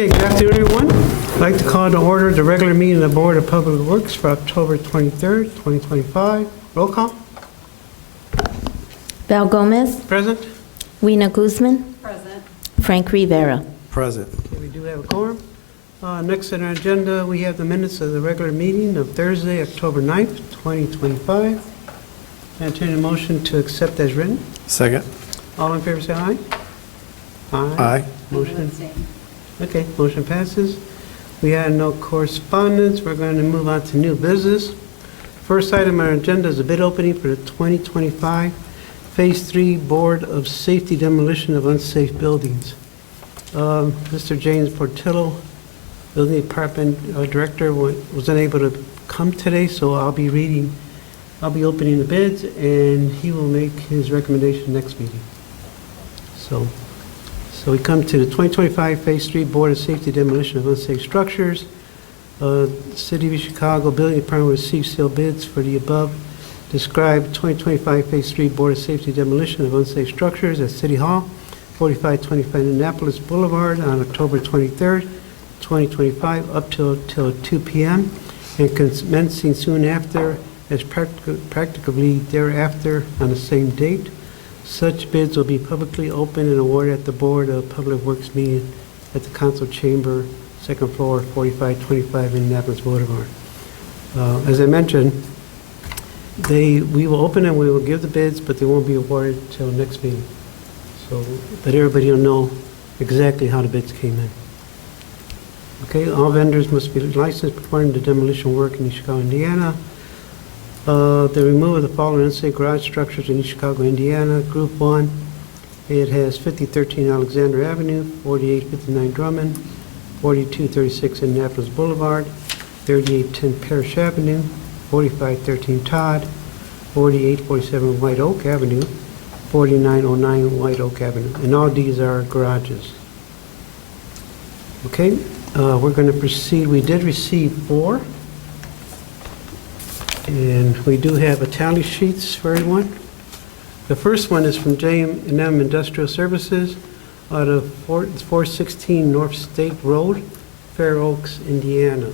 Okay, good afternoon, everyone. I'd like to call to order the regular meeting of the Board of Public Works for October 23rd, 2025. Roll call. Val Gomez, Present. Weena Guzman, Present. Frank Rivera. Present. Okay, we do have a quorum. Next on our agenda, we have the minutes of the regular meeting of Thursday, October 9th, 2025. Entertain a motion to accept as written. Second. All in favor, say aye. Aye. Motion. Okay, motion passes. We had no correspondence. We're going to move on to new business. First item on our agenda is a bid opening for the 2025 Phase 3 Board of Safety Demolition of Unsafe Buildings. Mr. James Portillo, Building Department Director, was unable to come today, so I'll be opening the bids, and he will make his recommendation next meeting. So we come to the 2025 Phase 3 Board of Safety Demolition of Unsafe Structures. City of Chicago Building Department received sealed bids for the above described 2025 Phase 3 Board of Safety Demolition of Unsafe Structures at City Hall, 4525 Indianapolis Boulevard on October 23rd, 2025, up till 2 p.m. and commencing soon after as practicably thereafter on the same date. Such bids will be publicly open and awarded at the Board of Public Works meeting at the Council Chamber, second floor, 4525 Indianapolis Boulevard. As I mentioned, we will open and we will give the bids, but they won't be awarded until next meeting. So, but everybody will know exactly how the bids came in. Okay, all vendors must be licensed performing the demolition work in East Chicago, Indiana. The removal of the following unsafe garage structures in East Chicago, Indiana. Group 1, it has 5013 Alexander Avenue, 4859 Drummond, 4236 Indianapolis Boulevard, 3810 Parrish Avenue, 4513 Todd, 4847 White Oak Avenue, 4909 White Oak Avenue. And all these are garages. Okay, we're going to proceed. We did receive 4. And we do have a tally sheets for everyone. The first one is from J&M Industrial Services out of 416 North State Road, Fair Oaks, Indiana.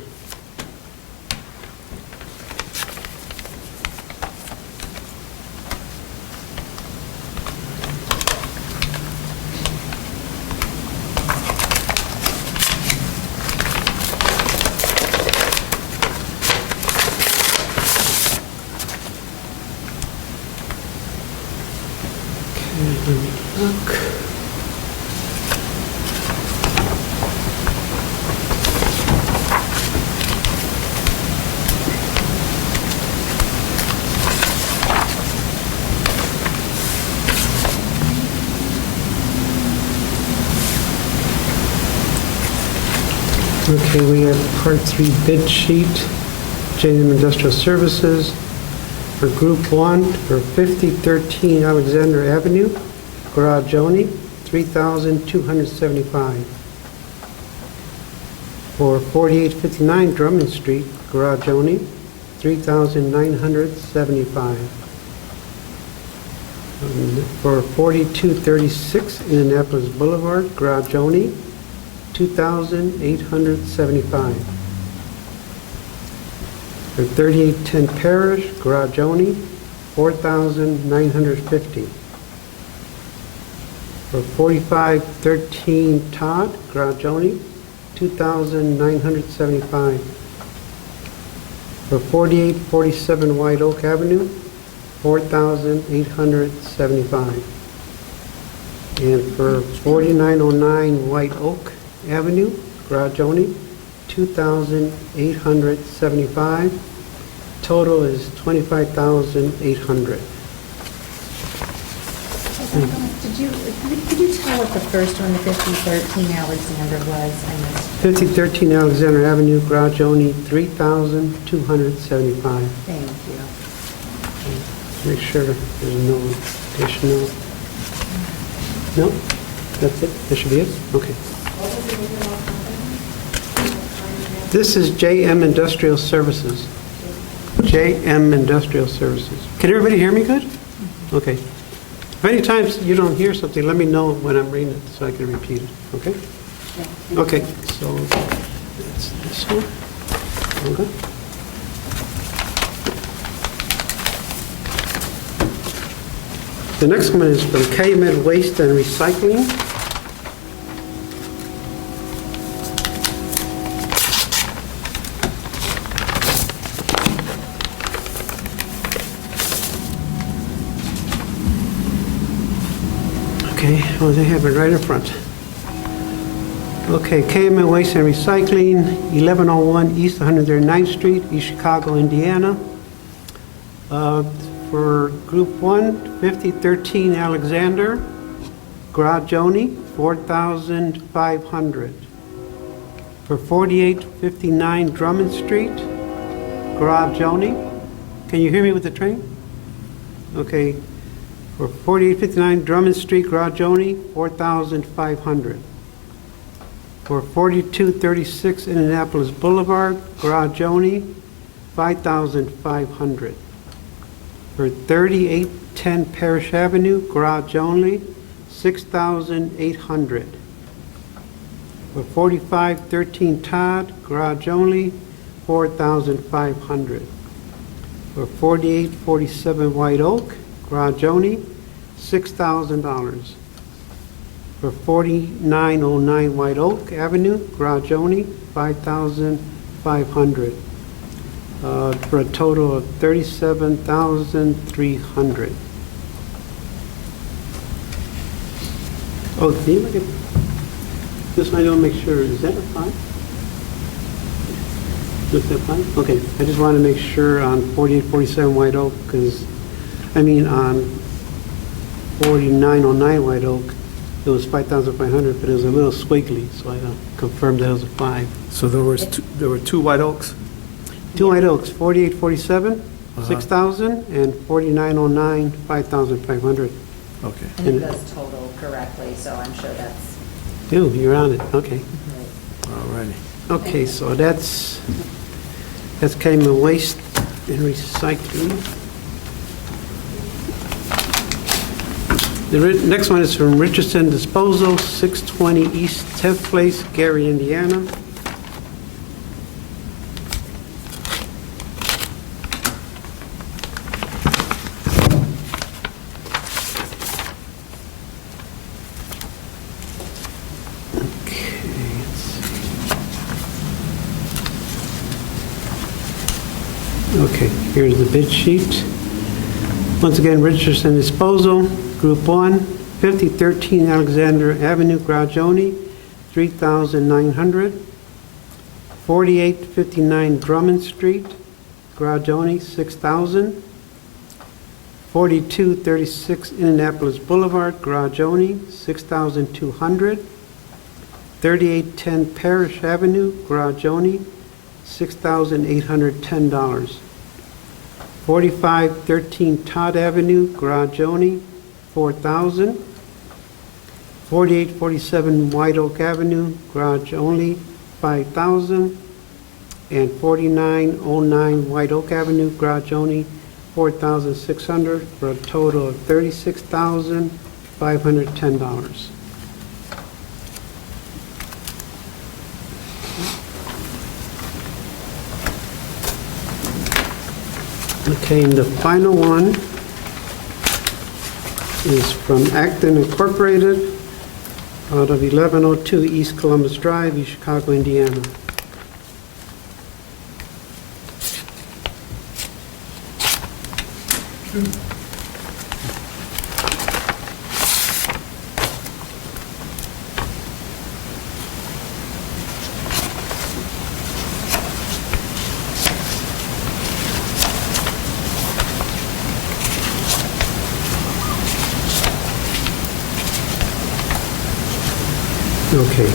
Okay, we have Part 3 bid sheet, J&M Industrial Services for Group 1 for 5013 Alexander Avenue, Garage Only, $3,275. For 4859 Drummond Street, Garage Only, $3,975. For 4236 Indianapolis Boulevard, Garage Only, $2,875. For 3810 Parrish, Garage Only, $4,950. For 4513 Todd, Garage Only, $2,975. For 4847 White Oak Avenue, $4,875. And for 4909 White Oak Avenue, Garage Only, $2,875. Total is $25,800. Could you tell what the first one, the 5013 Alexander was? I missed. 5013 Alexander Avenue, Garage Only, $3,275. Thank you. Make sure there's no additional. No? That's it? That should be it? Okay. This is J&M Industrial Services. J&M Industrial Services. Can everybody hear me good? Okay. If any times you don't hear something, let me know when I'm reading it so I can repeat it, okay? Okay, so that's this one. Okay. The next one is from Calumet Waste and Recycling. Okay, well, they have it right in front. Okay, KMN Waste and Recycling, 1101 East 139th Street, East Chicago, Indiana. For Group 1, 5013 Alexander, Gragioni, $4,500. For 4859 Drummond Street, Gragioni, can you hear me with the train? Okay, for 4859 Drummond Street, Gragioni, $4,500. For 4236 Indianapolis Boulevard, Gragioni, $5,500. For 3810 Parish Avenue, Gragioni, $6,800. For 4513 Todd, Gragioni, $4,500. For 4847 White Oak, Gragioni, $6,000. For 4909 White Oak Avenue, Gragioni, $5,500. For a total of $37,300. Oh, can you look at this one? I don't make sure. Is that a 5? Is that 5? Okay. I just want to make sure on 4847 White Oak, because on 4909 White Oak, it was 5,500, but it was a little squiggly, so I confirmed that it was a 5. So there were two White Oaks? 2 White Oaks, 4847, 6,000, and 4909, 5,500. Okay. And it does total correctly, so I'm sure that's Ew, you're on it, okay. right. All righty. Okay, so that's Calumet Waste and Recycling. The next one is from Richardson Disposal, 620 East 10th Place, Gary, Indiana. Okay, here's the bid sheet. Once again, Richardson Disposal, Group 1, 5013 Alexander Avenue, Gragioni, $3,900. 4859 Drummond Street, Gragioni, $6,000. 4236 Indianapolis Boulevard, Gragioni, $6,200. 3810 Parish Avenue, Gragioni, $6,810. 4513 Todd Avenue, Gragioni, $4,000. 4847 White Oak Avenue, Gragioni, $5,000. And 4909 White Oak Avenue, Gragioni, $4,600, for a total of $36,510. Okay, and the final one is from Acton Incorporated out of 1102 East Columbus Drive, East Chicago, Indiana. Okay.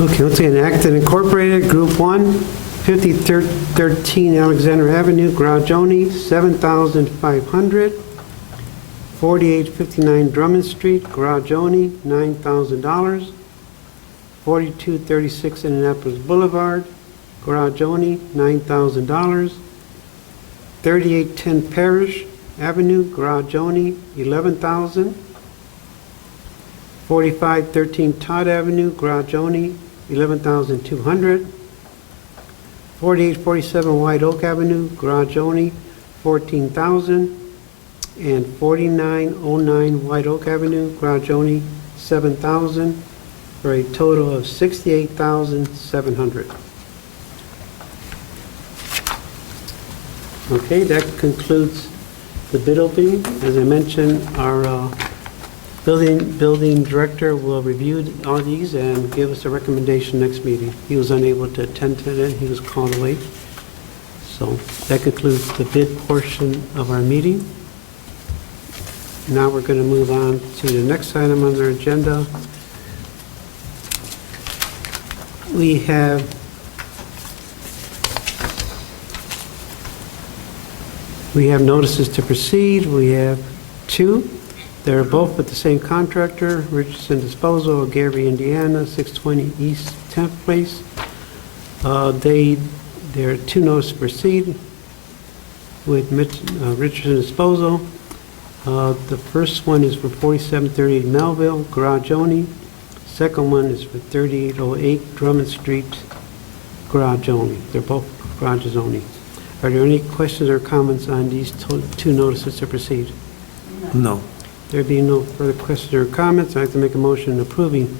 Okay, once again, Acton Incorporated, Group 1, 5013 Alexander Avenue, Gragioni, $7,500. 4859 Drummond Street, Gragioni, $9,000. 4236 Indianapolis Boulevard, Gragioni, $9,000. 3810 Parish Avenue, Gragioni, $11,000. 4513 Todd Avenue, Garage Only, $11,200. 4847 White Oak Avenue, Garage Only, $14,000. And 4909 White Oak Avenue, Garage Only, $7,000, for a total of $68,700. Okay, that concludes the bid opening. As I mentioned, our building director will review all these and give us a recommendation next meeting. He was unable to attend to it, he was called away. So that concludes the bid portion of our meeting. Now we're going to move on to the next item on our agenda. We have notices to proceed. We have two. They're both with the same contractor, Richardson Disposal of Gary, Indiana, 620 East 10th Place. There are two notices to proceed with Richardson Disposal. The first one is for 4738 Melville, Garage Only. Second one is for 3808 Drummond Street, Garage Only. They're both garages only. Are there any questions or comments on these two notices to proceed? No. There being no further questions or comments, I'd like to make a motion approving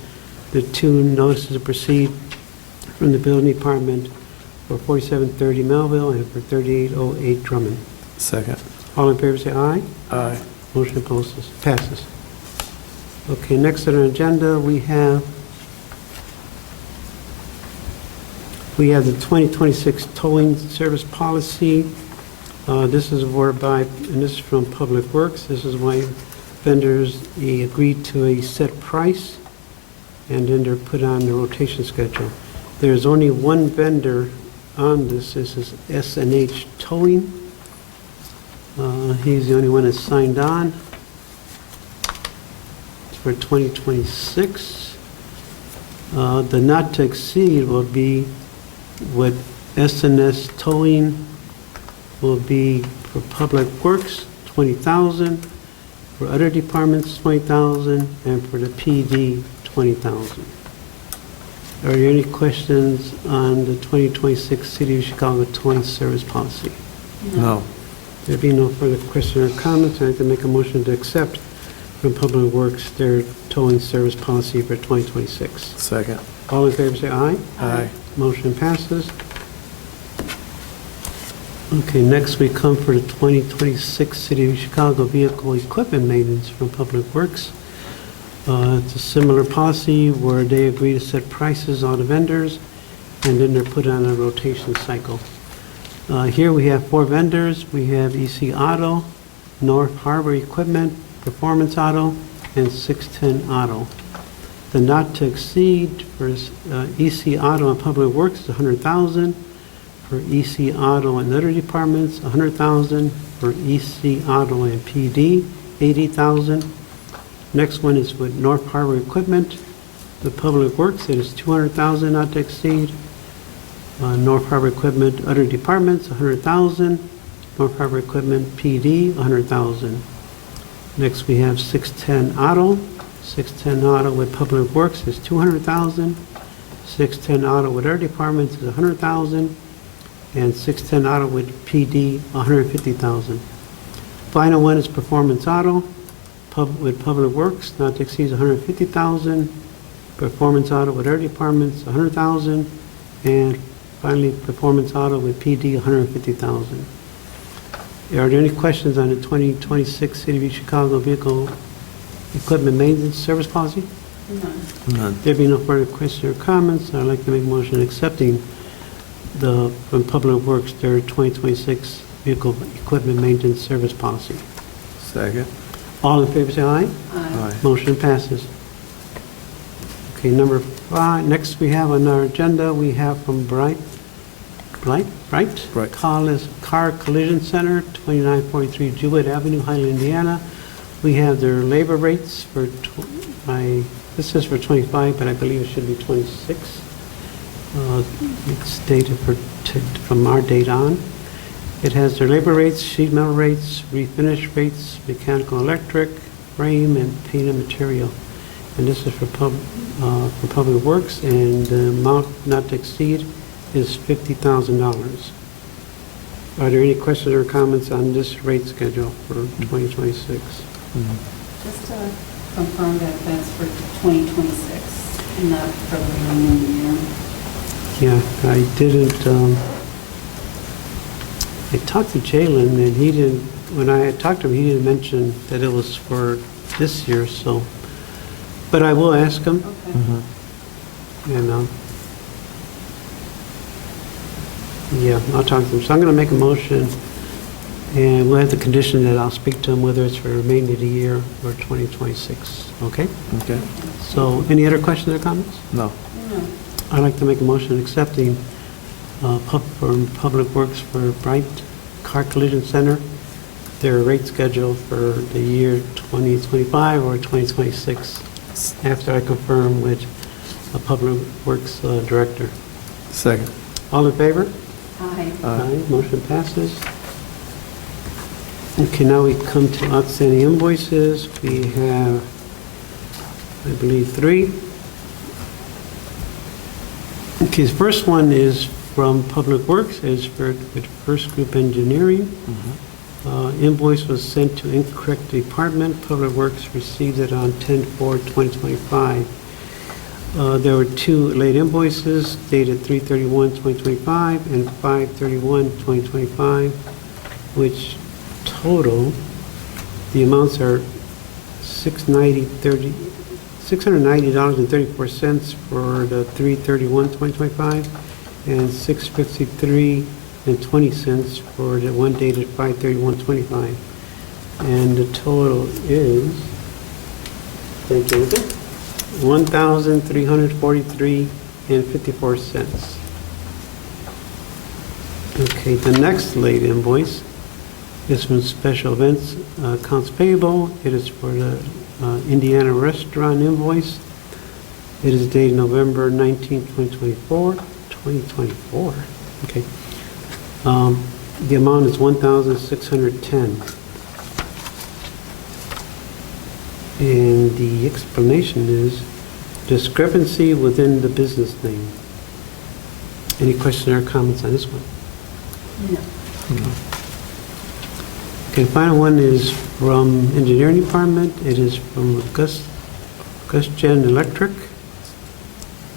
the two notices to proceed from the building department for 4730 Melville and for 3808 Drummond. Second. All in favor say aye. Aye. Motion passes. Okay, next on our agenda, we have the 2026 towing service policy. This is whereby, and this is from Public Works, this is why vendors agreed to a set price, and then they're put on the rotation schedule. There's only one vendor on this. This is S&H Towing. He's the only one that's signed on. It's for 2026. The not to exceed will be what S&S Towing will be for Public Works, $20,000, for other departments, $20,000, and for the PD, $20,000. Are there any questions on the 2026 City of Chicago towing service policy? No. There be no further questions or comments, I'd like to make a motion to accept from Public Works their towing service policy for 2026. Second. All in favor say aye. Aye. Motion passes. Okay, next we come for the 2026 City of Chicago vehicle equipment maintenance from Public Works. It's a similar policy where they agree to set prices on the vendors, and then they're put on a rotation cycle. Here we have 4 vendors. We have EC Auto, North Harbor Equipment, Performance Auto, and 610 Auto. The not to exceed for EC Auto and Public Works is $100,000. For EC Auto and other departments, $100,000. For EC Auto and PD, $80,000. Next one is with North Harbor Equipment. The Public Works, it is $200,000 not to exceed. North Harbor Equipment, other departments, $100,000. North Harbor Equipment, PD, $100,000. Next we have 610 Auto. 610 Auto with Public Works is $200,000. 610 Auto with other departments is $100,000. And 610 Auto with PD, $150,000. Final one is Performance Auto with Public Works, not to exceed $150,000. Performance Auto with other departments, $100,000. And finally, Performance Auto with PD, $150,000. Are there any questions on the 2026 City of Chicago vehicle equipment maintenance service policy? None. There be no further questions or comments, I'd like to make a motion accepting from Public Works their 2026 vehicle equipment maintenance service policy. Second. All in favor say aye. Aye. Motion passes. Okay, number 5. Next we have on our agenda, we have from Bright Car Collision Center, 2943 Jewett Avenue, Highland, Indiana. We have their labor rates for, this is for 25, but I believe it should be 26. It's dated from our date on. It has their labor rates, sheet metal rates, refinish rates, mechanical electric, frame, and painted material. and this is for Public Works, and the amount not to exceed is $50,000. Are there any questions or comments on this rate schedule for 2026? Just to confirm that that's for 2026 and not for the remaining year. Yeah, I didn't, I talked to Jalen, and he didn't, when I had talked to him, he didn't mention that it was for this year, so, but I will ask him, Okay. and, yeah, I'll talk to him. So I'm going to make a motion, and we'll have the condition that I'll speak to him whether it's for the remainder of the year or 2026, okay? Okay. So, any other questions or comments? No. No. I'd like to make a motion accepting from Public Works for Bright Car Collision Center, their rate schedule for the year 2025 or 2026, after I confirm with a Public Works Director. Second. All in favor? Aye. Aye. Motion passes. Okay, now we come to outstanding invoices. We have, I believe, 3. Okay, the first one is from Public Works, is for with First Group Engineering. Invoice was sent to incorrect department. Public Works received it on 10/4/2025. There were 2 late invoices dated 3/31/2025 and 5/31/2025, which total, the amounts are $690.34 for the 3/31/2025 and $653.20 for the one dated 5/31/25. And the total is, thank you, $1,343.54. Okay, the next late invoice is from Special Events Accounts Payable. It is for the Indiana Restaurant invoice. It is dated November 19, 2024. 2024, okay. The amount is $1,610. And the explanation is discrepancy within the business name. Any questions or comments on this one? No. Okay, the final one is from Engineering Department. It is from GusGen Electric.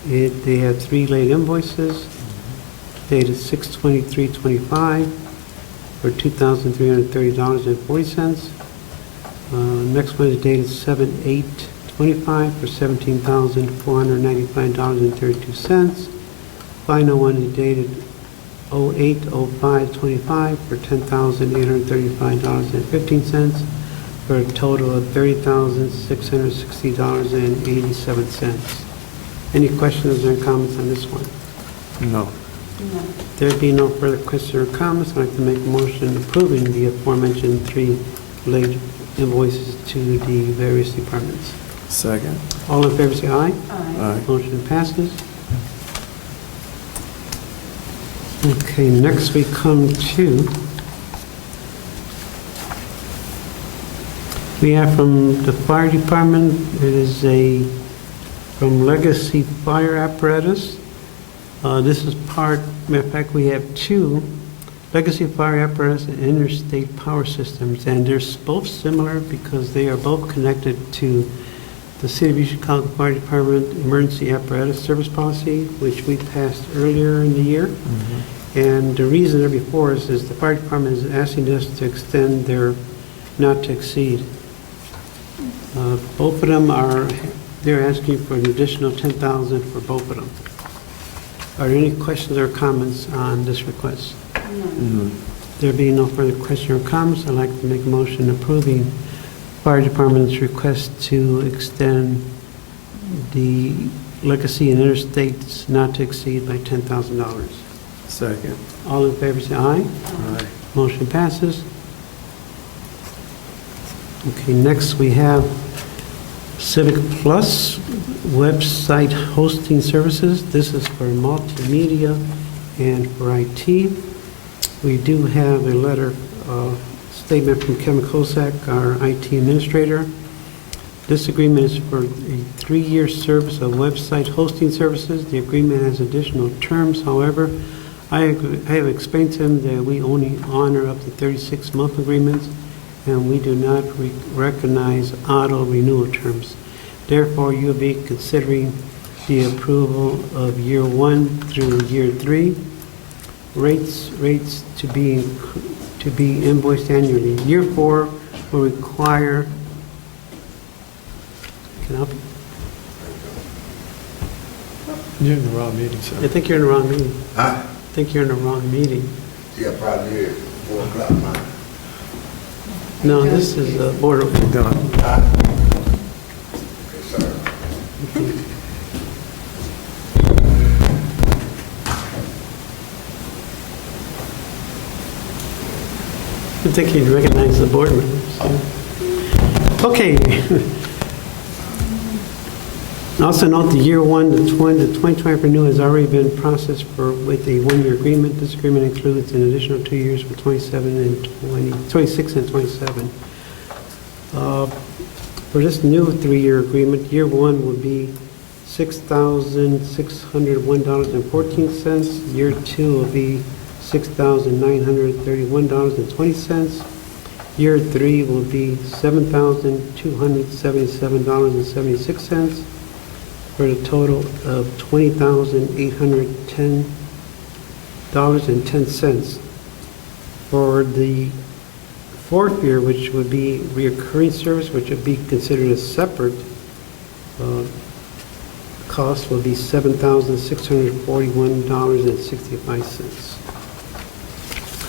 They have 3 late invoices dated 6/23/25 for $2,330.40. Next one is dated 7/8/25 for $17,495.32. Final one is dated 08/05/25 for $10,835.15 for a total of $30,660.87. Any questions or comments on this one? No. No. There be no further questions or comments, I'd like to make a motion approving the aforementioned 3 late invoices to the various departments. Second. All in favor, say aye. Aye. Aye. Motion passes. Okay, next we come to, we have from the fire department, it is from Legacy Fire Apparatus. This is matter of fact, we have 2 Legacy Fire Apparatus and Interstate Power Systems, and they're both similar because they are both connected to the City of Chicago Fire Department Emergency Apparatus Service Policy, which we passed earlier in the year. And the reason they're before us is the fire department is asking us to extend their not to exceed. Both of them they're asking for an additional $10,000 for both of them. Are there any questions or comments on this request? No. There being no further questions or comments, I'd like to make a motion approving fire department's request to extend the Legacy and Interstates not to exceed by $10,000. Second. All in favor, say aye. Aye. Motion passes. Okay, next we have Civic Plus website hosting services. This is for multimedia and for IT. We do have a letter statement from Kevin Kosak, our IT administrator. This agreement is for a 3-year service of website hosting services. The agreement has additional terms. However, I have explained to him that we only honor up to 36-month agreements, and we do not recognize auto renewal terms. Therefore, you'll be considering the approval of year 1 through year 3. Rates to be invoiced annually. Year 4 will require. Can I help you? You're in the wrong meeting, I sir. think you're in the wrong meeting. Huh? I think you're in the wrong meeting. Yeah, probably is. 4 o'clock mine. No, this is Board of. Done. Huh? Okay, sorry. I think you'd recognize the board members. Okay. Also note the year 1, the 2020 renewal has already been processed with a 1-year agreement. This agreement includes an additional 2 years for 26 and 27. For this new 3-year agreement, year 1 will be $6,601.14. Year 2 will be $6,931.20. Year 3 will be $7,277.76 for a total of $20,810.10. For the 4th year, which would be reoccurring service, which would be considered a separate cost, will be $7,641.65.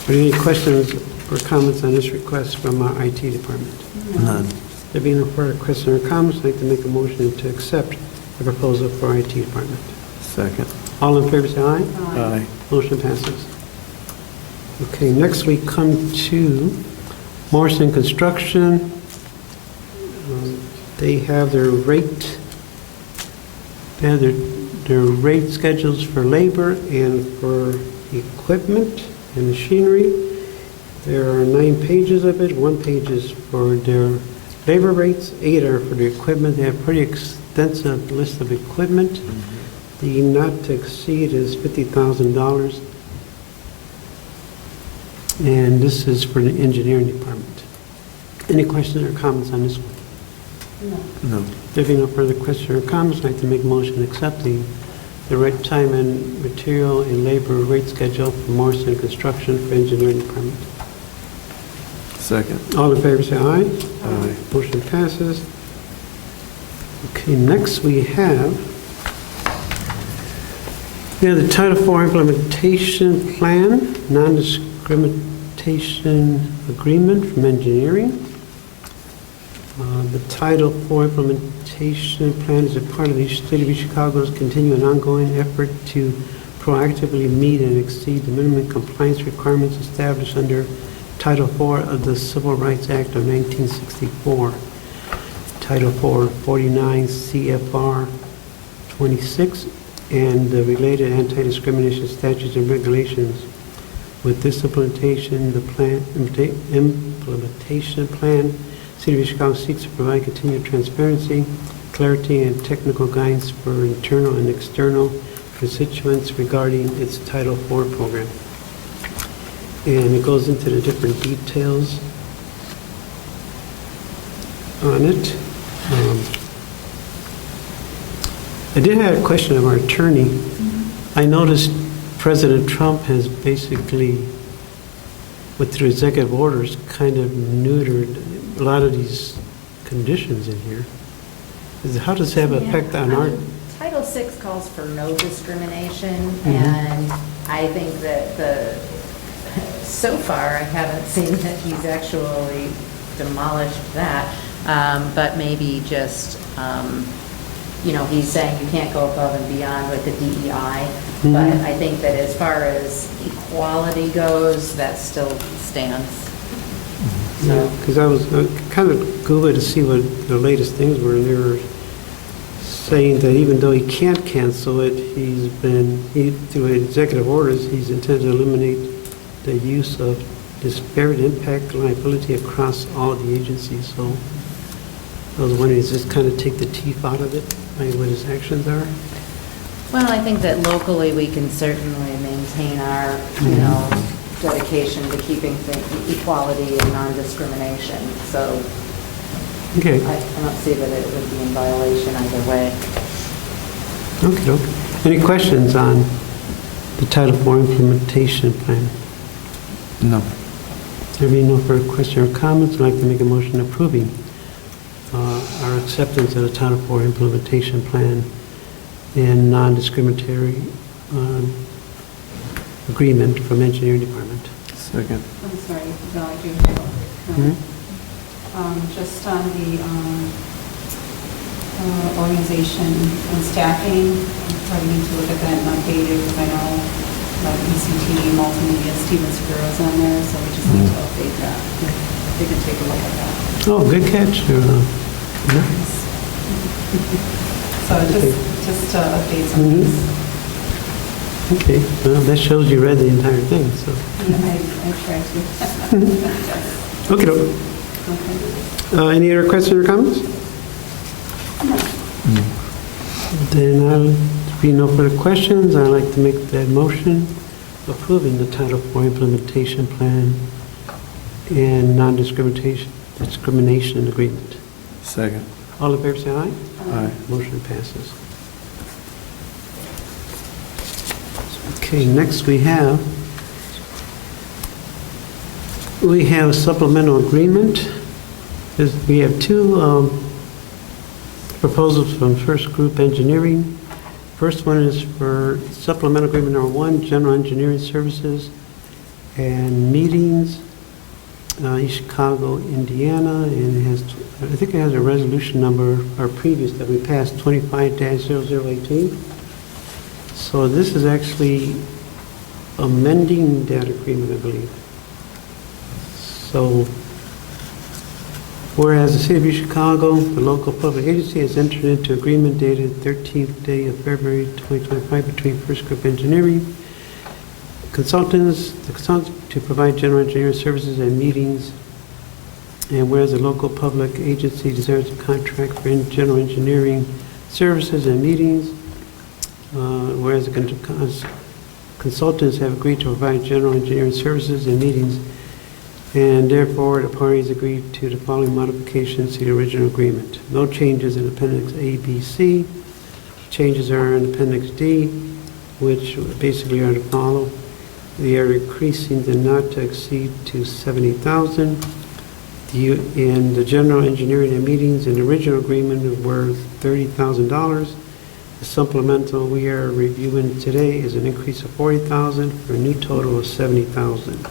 Are there any questions or comments on this request from our IT department? None. There being no further questions or comments, I'd like to make a motion to accept the proposal for our IT department. Second. All in favor, say aye. Aye. Motion passes. Okay, next we come to Morrison Construction. They have their rate schedules for labor and for equipment and machinery. There are 9 pages of it. 1 page is for their labor rates, 8 are for the equipment. They have pretty extensive list of equipment. The not to exceed is $50,000. And this is for the engineering department. Any questions or comments on this one? No. There being no further questions or comments, I'd like to make a motion to accept the rate, time, and material and labor rate schedule for Morrison Construction for engineering department. Second. All in favor, say aye. Aye. Motion passes. Okay, next we have the Title IV Implementation Plan, Non-Discrimination Agreement from Engineering. The Title IV Implementation Plan is a part of the City of Chicago's continuing ongoing effort to proactively meet and exceed the minimum compliance requirements established under Title IV of the Civil Rights Act of 1964. Title IV, 49 CFR 26, and the related anti-discrimination statutes and regulations. With this implementation plan, City of Chicago seeks to provide continued transparency, clarity, and technical guidance for internal and external constituents regarding its Title IV program. And it goes into the different details on it. I did have a question of our attorney. I noticed President Trump has basically, with their executive orders, kind of neutered a lot of these conditions in here. How does that have an effect on our? Title VI calls for no discrimination, Mhm. and I think that so far, I haven't seen that he's actually demolished that, but maybe just, he's saying you can't go above and beyond with the DEI, but Mhm. I think that as far as equality goes, that still stands. So, Because I was kind of Googled to see what the latest things were, and they were saying that even though he can't cancel it, through executive orders, he's intended to eliminate the use of disparate impact liability across all the agencies. So I was wondering, is this kind of take the teeth out of it, like what his actions are? Well, I think that locally, we can certainly maintain our, dedication to keeping equality and non-discrimination. So Okay, I don't see that it would be in violation either way. okay. Any questions on the Title IV implementation plan? No. There being no further questions or comments, I'd like to make a motion approving our acceptance of the Title IV implementation plan and non-discriminatory agreement from Engineering Department. Second. I'm sorry, Bill, I do have a comment. Just on the organization and staffing, I probably need to look at that and update it, because I know like ECT, multimedia, Steven Seguro's on there, so we just need to update that. They can take a look at that. Oh, good catch. So just to update some of these. Okay, well, that shows you read the entire thing, so. I tried to. Okay, Okay. any other questions or comments? Then, there being no further questions, I'd like to make that motion approving the Title IV implementation plan and non-discrimination agreement. Second. All in favor, say aye. Aye. Motion passes. Okay, next we have a supplemental agreement. We have two proposals from First Group Engineering. First one is for supplemental agreement number 1, general engineering services and meetings, East Chicago, Indiana, and it has, I think it has a resolution number, our previous that we passed, 25-0018. So this is actually amending that agreement, I believe. So, whereas the City of East Chicago, the local public agency, has entered into agreement dated 13th day of February 2025 between First Group Engineering consultants, to provide general engineering services and meetings, and whereas the local public agency desires a contract for general engineering services and meetings, whereas the consultants have agreed to provide general engineering services and meetings, and therefore the parties agreed to the following modifications to the original agreement. No changes in Appendix A, B, C. Changes are in Appendix D, which basically are to follow. They are increasing the not to exceed to $70,000. And the general engineering and meetings in the original agreement were $30,000. The supplemental we are reviewing today is an increase of $40,000 for a new total of $70,000.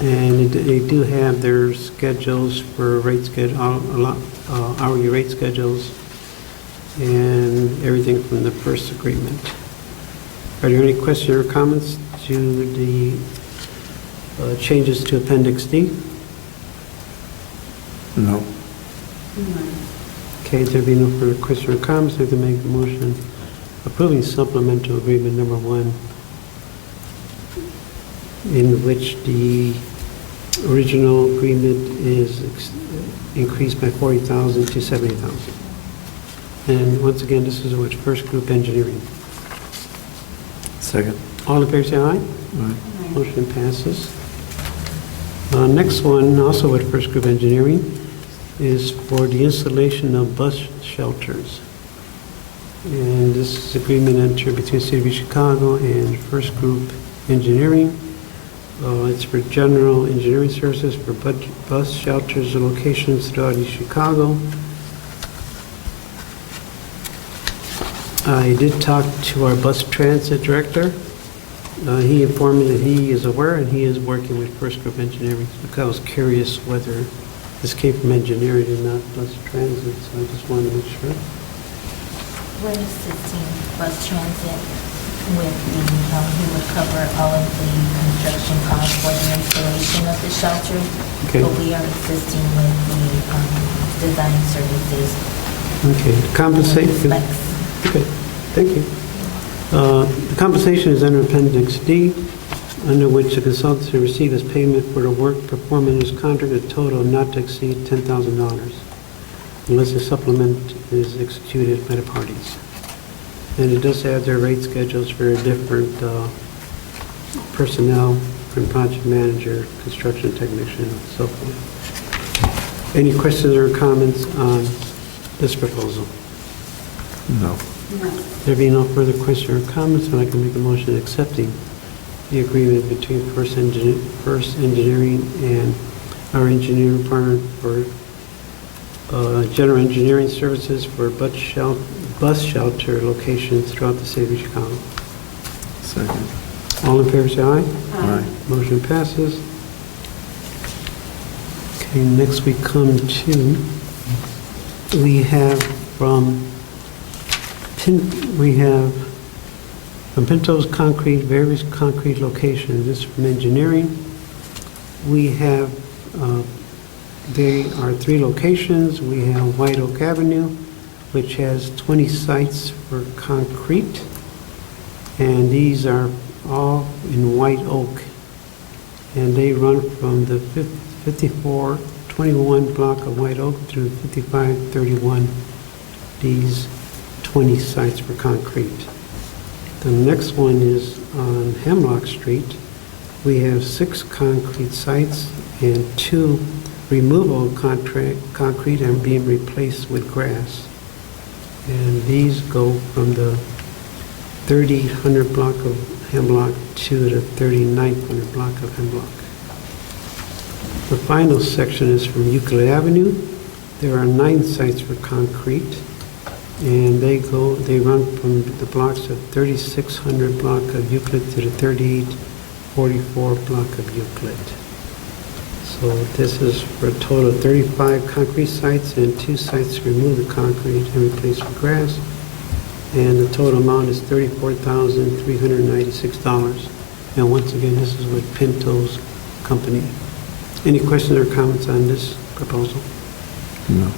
And they do have their schedules for hourly rate schedules and everything from the first agreement. Are there any questions or comments to the changes to Appendix D? No. Okay, there be no further questions or comments, I have to make a motion approving supplemental agreement number 1, in which the original agreement is increased by $40,000 to $70,000. And once again, this is with First Group Engineering. Second. All in favor, say aye. Aye. Motion passes. Next one, also with First Group Engineering, is for the installation of bus shelters. And this is agreement entered between the City of East Chicago and First Group Engineering. It's for general engineering services for bus shelters and locations throughout East Chicago. I did talk to our bus transit director. He informed me that he is aware and he is working with First Group Engineering. I was curious whether this came from engineering and not bus transit, so I just wanted to make sure. We're assisting bus transit with the, he would cover all of the construction costs for the installation of the shelter. Okay. But we are assisting with the design services. Okay, the compensation. Specs. Okay, thank you. The compensation is under Appendix D. under which the consultant to receive as payment for the work performed in his contract a total not to exceed $10,000, unless a supplement is executed by the parties. And it does have their rate schedules for different personnel, from project manager, construction technician, and so forth. Any questions or comments on this proposal? No. No. There being no further questions or comments, I'd like to make a motion accepting the agreement between First Engineering and our engineering partner for general engineering services for bus shelter locations throughout the city of Chicago. Second. All in favor, say aye. Aye. Motion passes. Okay, next we come to, we have from Pinto's Concrete, various concrete locations. This is from engineering. We have, there are 3 locations. We have White Oak Avenue, which has 20 sites for concrete, and these are all in White Oak, and they run from the 5421 block of White Oak through 5531, these 20 sites for concrete. The next one is on Hemlock Street. We have 6 concrete sites and 2 removal concrete and being replaced with grass. And these go from the 3800 block of Hemlock to the 3900 block of Hemlock. The final section is from Euclid Avenue. There are 9 sites for concrete, and they run from the blocks of 3600 block of Euclid to the 3844 block of Euclid. So this is for a total of 35 concrete sites and 2 sites to remove the concrete and replace with grass. And the total amount is $34,396. And once again, this is with Pinto's Company. Any questions or comments on this proposal? No.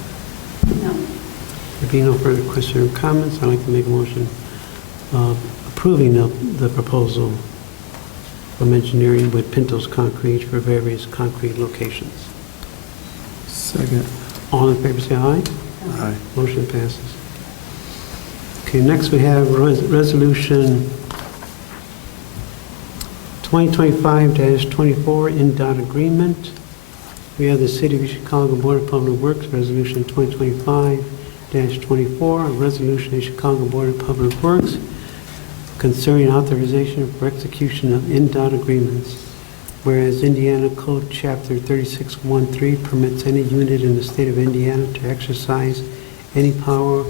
No. There being no further questions or comments, I'd like to make a motion approving of the proposal from engineering with Pinto's Concrete for various concrete locations. Second. All in favor, say aye. Aye. Motion passes. Okay, next we have Resolution 2025-24, NDOT Agreement. We have the City of Chicago Board of Public Works, Resolution 2025-24, a resolution of Chicago Board of Public Works concerning authorization for execution of NDOT agreements. Whereas Indiana Code Chapter 3613 permits any unit in the state of Indiana to exercise any power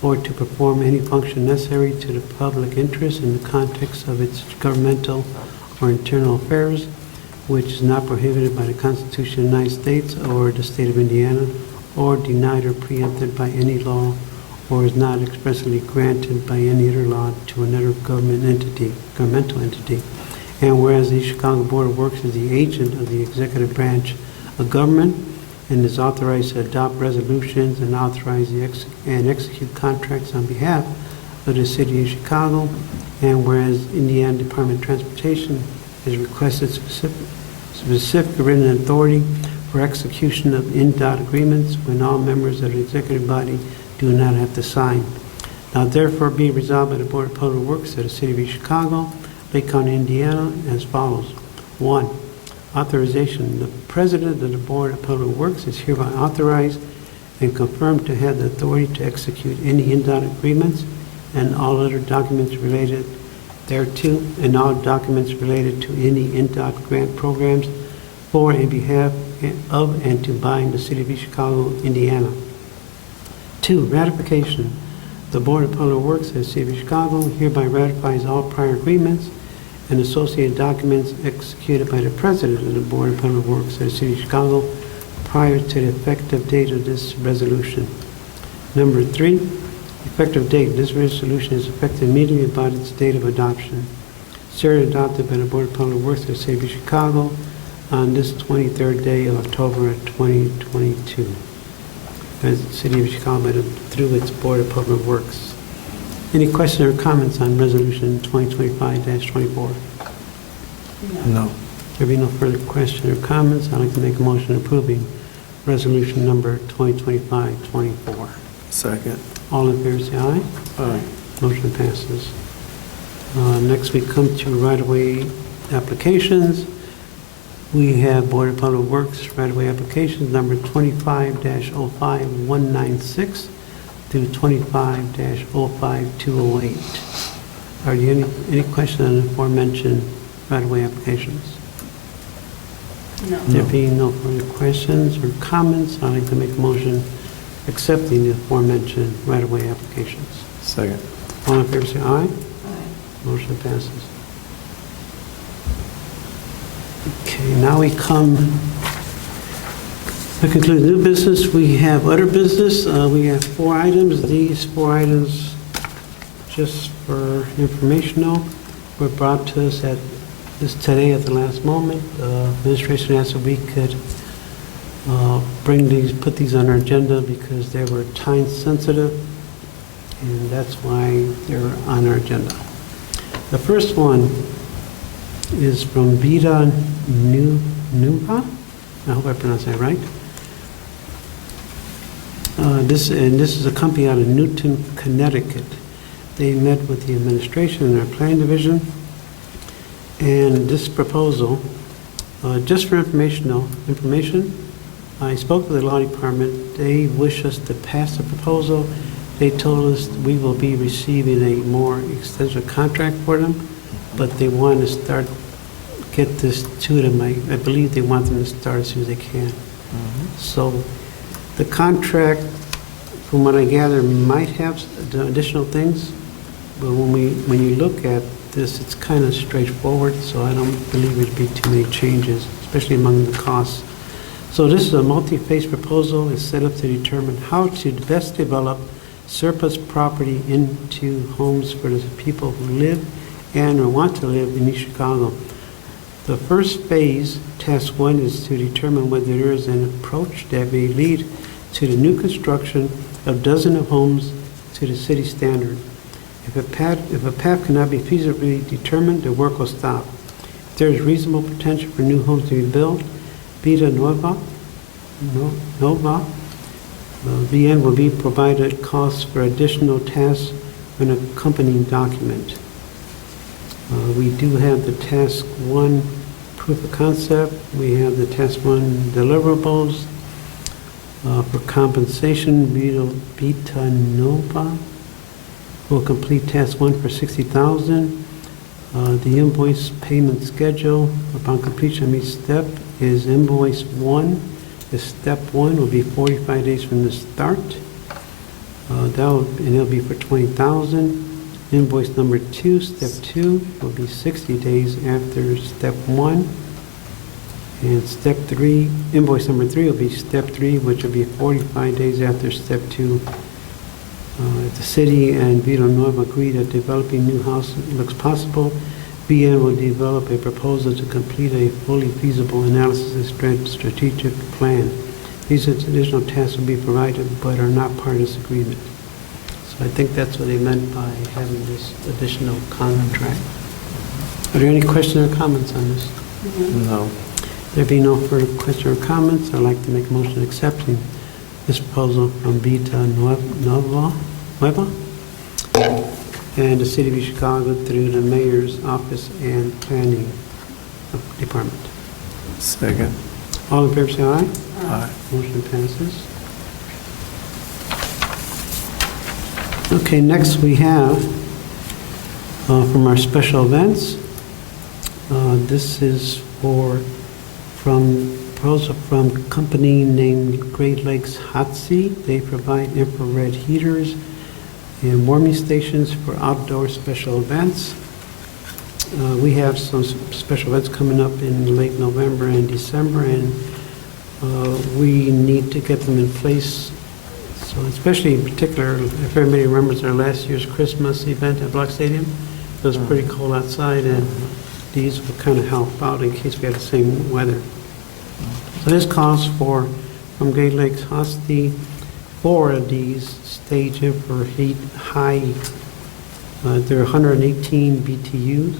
or to perform any function necessary to the public interest in the context of its governmental or internal affairs, which is not prohibited by the Constitution of the United States or the state of Indiana, or denied or preempted by any law, or is not expressly granted by any other law to another governmental entity. And whereas the Chicago Board of Works is the agent of the executive branch of government and is authorized to adopt resolutions and authorize and execute contracts on behalf of the City of Chicago, and whereas Indiana Department of Transportation has requested specific written authority for execution of NDOT agreements when all members of the executive body do not have to sign. Now therefore be resolved by the Board of Public Works of the City of Chicago, Lake County, Indiana, as follows. 1. Authorization. The President of the Board of Public Works is hereby authorized and confirmed to have the authority to execute any NDOT agreements and all other documents related thereto, and all documents related to any NDOT grant programs for and behalf of and to bind the City of Chicago, Indiana. 2. Ratification. The Board of Public Works of the City of Chicago hereby ratifies all prior agreements and associated documents executed by the President of the Board of Public Works of the City of Chicago prior to the effective date of this resolution. Number 3, effective date. This resolution is effective immediately about its date of adoption. Certified adopted by the Board of Public Works of the City of Chicago on this 23rd day of October 2022. As the City of Chicago through its Board of Public Works. Any questions or comments on Resolution 2025-24? No. There be no further questions or comments, I'd like to make a motion approving resolution number 2025-24. Second. All in favor, say aye. Aye. Motion passes. Next, we come to right-of-way applications. We have Board of Public Works right-of-way applications number 25-05196 through 25-05208. Are there any questions on the aforementioned right-of-way applications? No. There being no further questions or comments, I'd like to make a motion accepting the aforementioned right-of-way applications. Second. All in favor, say aye. Aye. Motion passes. Okay, now we come, to conclude new business, we have other business. We have 4 items. These 4 items, just for informational, were brought to us today at the last moment. Administration asked if we could put these on our agenda because they were time sensitive, and that's why they're on our agenda. The first one is from Vida Nuva. I hope I pronounced that right. This is a company out of Newton, Connecticut. They met with the administration and our planning division, and this proposal, just for information, I spoke to the law department. They wish us to pass the proposal. They told us we will be receiving a more extensive contract for them, but they want to get this to them. I believe they want them to start as soon as they can. So the contract, from what I gather, might have additional things, but when you look at this, it's kind of straightforward, so I don't believe there'd be too many changes, especially among the costs. So this is a multi-phase proposal. It's set up to determine how to best develop surplus property into homes for the people who live and or want to live in East Chicago. The first phase, task 1, is to determine whether there is an approach that may lead to the new construction of dozens of homes to the city standard. If a path cannot be feasibly determined, the work will stop. If there is reasonable potential for new homes to be built, Vida Nova, VN will be provided costs for additional tasks and accompanying document. We do have the task 1 proof of concept. We have the task 1 deliverables. For compensation, Vita Nova will complete task 1 for $60,000. The invoice payment schedule upon completion of each step is invoice 1. The step 1 will be 45 days from the start. It'll be for $20,000. Invoice number 2, step 2, will be 60 days after step 1. And step 3, invoice number 3 will be step 3, which will be 45 days after step 2. If the city and Vida Nova agree that developing new house looks possible, BN will develop a proposal to complete a fully feasible analysis and strategic plan. These additional tasks will be provided but are not part of this agreement. So I think that's what they meant by having this additional contract. Are there any questions or comments on this? No. There be no further questions or comments, I'd like to make a motion accepting this proposal from Vita Nova and the City of Chicago through the Mayor's Office and Planning Department. Second. All in favor, say aye. Aye. Motion passes. Okay, next we have from our special events. This is proposal from a company named Great Lakes Hot Seat. They provide infrared heaters and warming stations for outdoor special events. We have some special events coming up in late November and December, and we need to get them in place. So especially in particular, if everybody remembers our last year's Christmas event at Block Stadium, it was pretty cold outside, and these will kind of help out in case we have the same weather. So this calls from Great Lakes Hosty, 4 of these stage infrared high, they're 118 BTUs.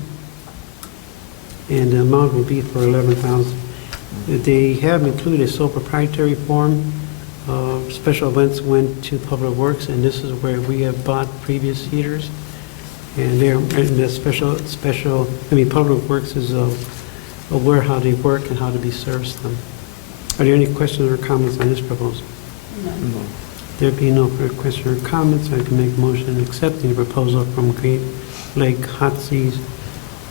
and the amount will be for $11,000. They have included a sole proprietary form. Special events went to Public Works, and this is where we have bought previous heaters. And they're, and the Public Works is aware how they work and how to be serviced them. Are there any questions or comments on this proposal? No. No. There being no further questions or comments, I can make a motion accepting the proposal from Great Lake Hot Seas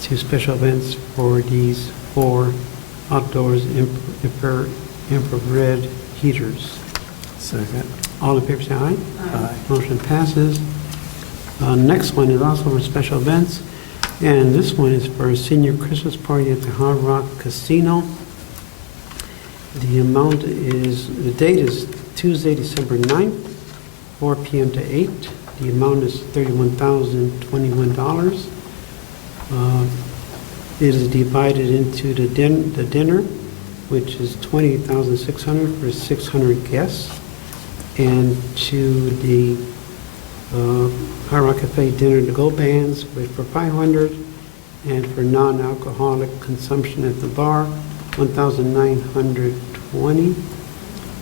to special events for these 4 outdoors infrared heaters. Second. All in favor, say aye. Aye. Motion passes. Next one is also for special events, and this one is for a senior Christmas party at the Hard Rock Casino. The amount is, the date is Tuesday, December 9th, 4 p.m. to 8. The amount is $31,021. It is divided into the dinner, which is $28,600 for 600 guests, and to the Hard Rock Cafe dinner to go bands for 500, and for non-alcoholic consumption at the bar, 1,920.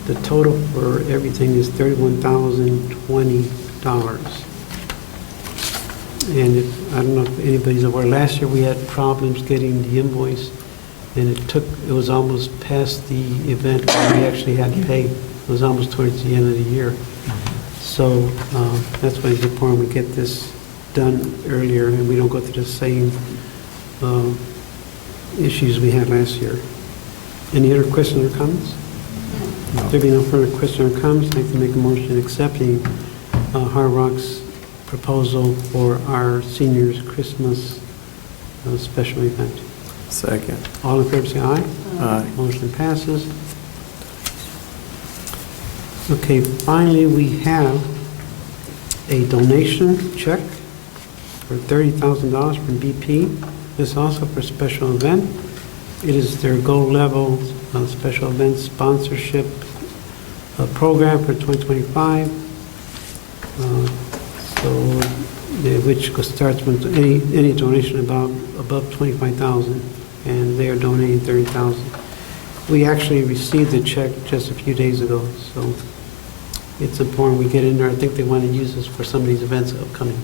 The total for everything is $31,020. And I don't know if anybody's aware, last year we had problems getting the invoice, and it was almost past the event where we actually had to pay. It was almost towards the end of the year. So that's why it's important we get this done earlier and we don't go through the same issues we had last year. Any other questions or comments? No. There being no further questions or comments, I'd like to make a motion accepting Hard Rock's proposal for our seniors' Christmas special event. Second. All in favor, say aye. Aye. Motion passes. Okay, finally, we have a donation check for $30,000 from BP. This is also for a special event. It is their gold level special event sponsorship program for 2025. Which starts with any donation above 25,000, and they are donating 30,000. We actually received the check just a few days ago, so it's important we get in there. I think they want to use this for some of these events upcoming.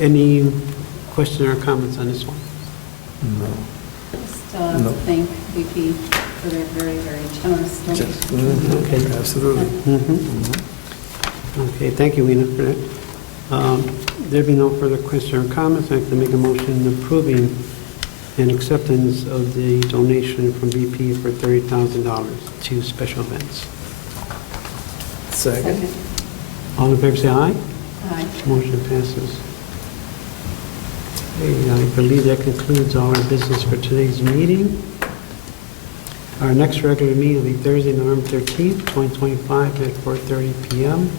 Any questions or comments on this one? No. Still have to thank BP for their very, very generous donation. Okay. Absolutely. Okay, thank you, Weena, for that. There be no further questions or comments, I'd like to make a motion approving and acceptance of the donation from BP for $30,000 to special events. Second. All in favor, say aye. Aye. Motion passes. Okay, I believe that concludes all our business for today's meeting. Our next regular meeting will be Thursday, November 13th, 2025 at 4:30 p.m.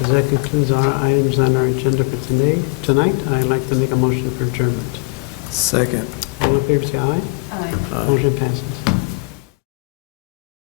As that concludes our items on our agenda for tonight, I'd like to make a motion for adjournment. Second. All in favor, say aye. Aye. Motion passes.